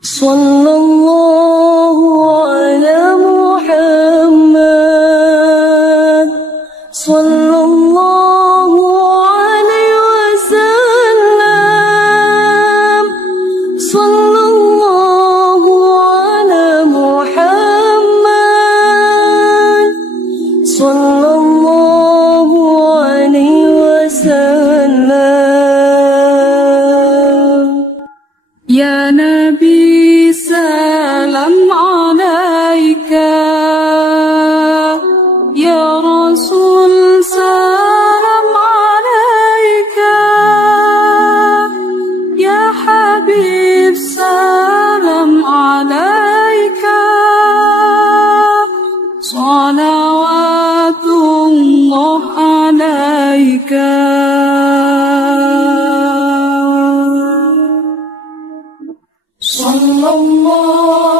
Sallallahu ala Muhammad, sallallahu alaihi wasallam, sallallahu ala Muhammad, sallallahu alaihi wasallam. Ya Nabi, salam alaika, ya Rasul, salam alaika, ya Habib, salam alaika, salawatullah alaika. Sallallahu